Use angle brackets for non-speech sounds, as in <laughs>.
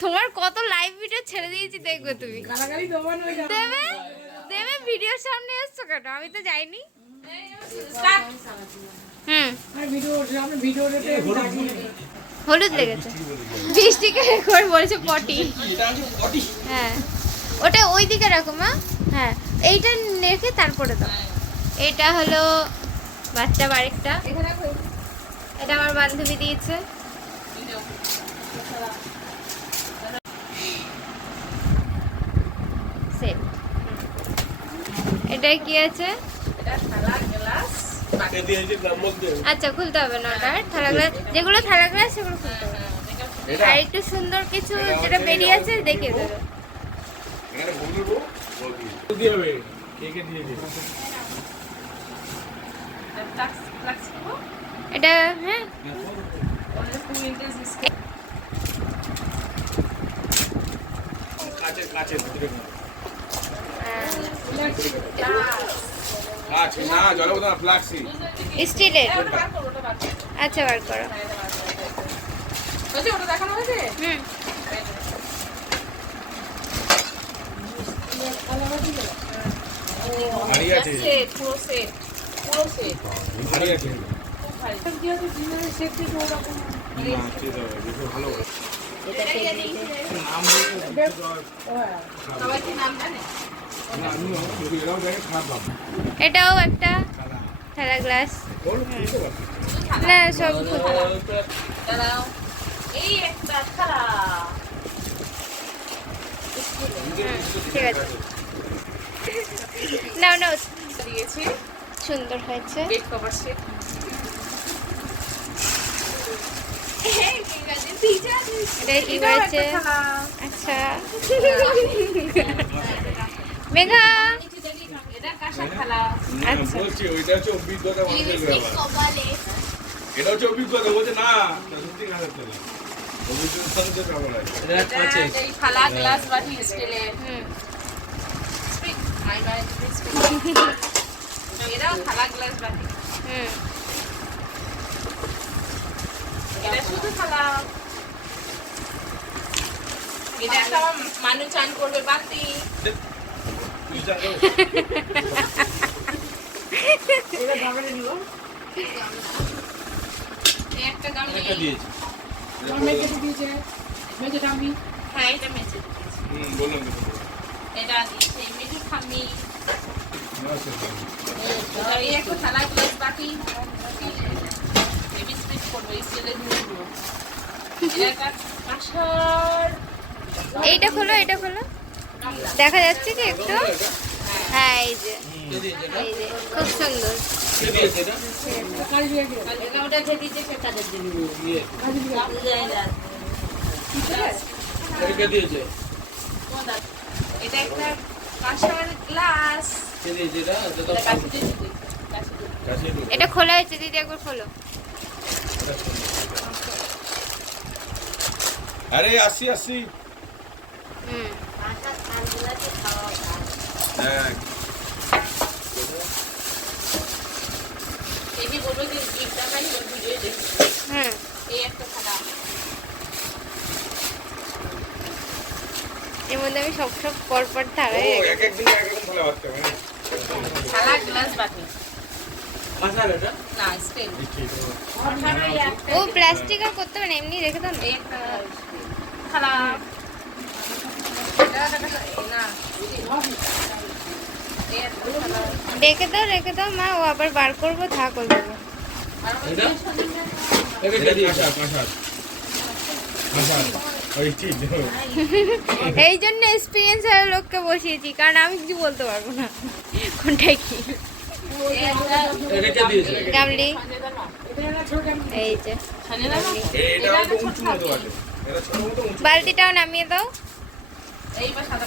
তোমার কত live video ছেড়ে দিয়েছি দেখবে তুমি। গালাগালি দেবো দেবে? দেবে? ভিডিওর সামনে এসছো কেন? আমি তো যাইনি। হুম। হলুদ লেগেছে। বৃষ্টিকে করে বলেছে পটি। হ্যাঁ। ওটা ওই দিকে রাখো মা। হ্যাঁ। এইটা রেখে তারপরে দাও। এটা হলো বাচ্চা বাড়িটা। এটা আমার বান্ধবী দিয়েছে। সেট এটাই কি আছে? আচ্ছা খুলতে হবে না ওটা থালা গ্লাস যেগুলো থালা গ্লাস সেগুলো খুলতে হবে। আর একটু সুন্দর কিছু যেটা বেরিয়ে আছে দেখিয়ে দেবে। এটা হ্যাঁ না জলবোধ না ফ্লাক্সি স্টিলের। আচ্ছা বার করো। হুম। ভারী আছে। ভারী আছে। সেফটি তো ওরকম। এটাও একটা থালা গ্লাস। না সব। ঠিক আছে নাও নাও দিয়েছি সুন্দর হয়েছে বেড কভার সেট এটা কি করেছে আচ্ছা। মেঘা। এটা আচ্ছা। হচ্ছে অভিজ্ঞতা। এটা হচ্ছে অভিজ্ঞতা বলছে না সত্যি আছে এটা এই থালা গ্লাস <laughs> বাটি। Hmm speak I by speak এটাও থালা গ্লাস বাটি হুম এটা শুধু থালা এটা একটা মানুষ চান করবে বাতি। একটা গামলি দিয়েছি। আমার দিয়েছে। মেয়েকে দামি হ্যাঁ এটা মেঝে হুম, বললাম এটা দিয়েছে মেঝে খামি। এটা এই একটা থালা গ্লাস বাটি বেবি স্পিক করবে স্টিলের ধুয়ে এটা কাঁসার এইটা খোলো এটা খোলো। দেখা যাচ্ছে কি একটু? হ্যাঁ এই যে। এই যে খুব সুন্দর। এটা একটা কাঁসার গ্লাস এটা খোলা হয়েছে দিদি একবার খোলো। আরে আসি আসি। এর মধ্যে আমি সব সব পর পর ও থালাই এক এক দিন এক রকম থালা ভাবতে হবে থালা গ্লাস বাটি ও প্লাস্টিক আর করতে না। এমনি রেখে দাও না এই একটা থালা এটা একটা না এই একটা থালা রেখে দাও রেখে দাও মা ও আবার বার করব থা করব আর এটা? কাঁসা কাঁসা কাঁসা ওই <laughs> এই জন্য এক্সপিরিয়েন্স আর লোককে বসিয়েছি কারণ আমি কিছু বলতে পারব না। কোনটাই কি? গামলি এই যে। বালতিটাও নামিয়ে দাও। এইবার সাদা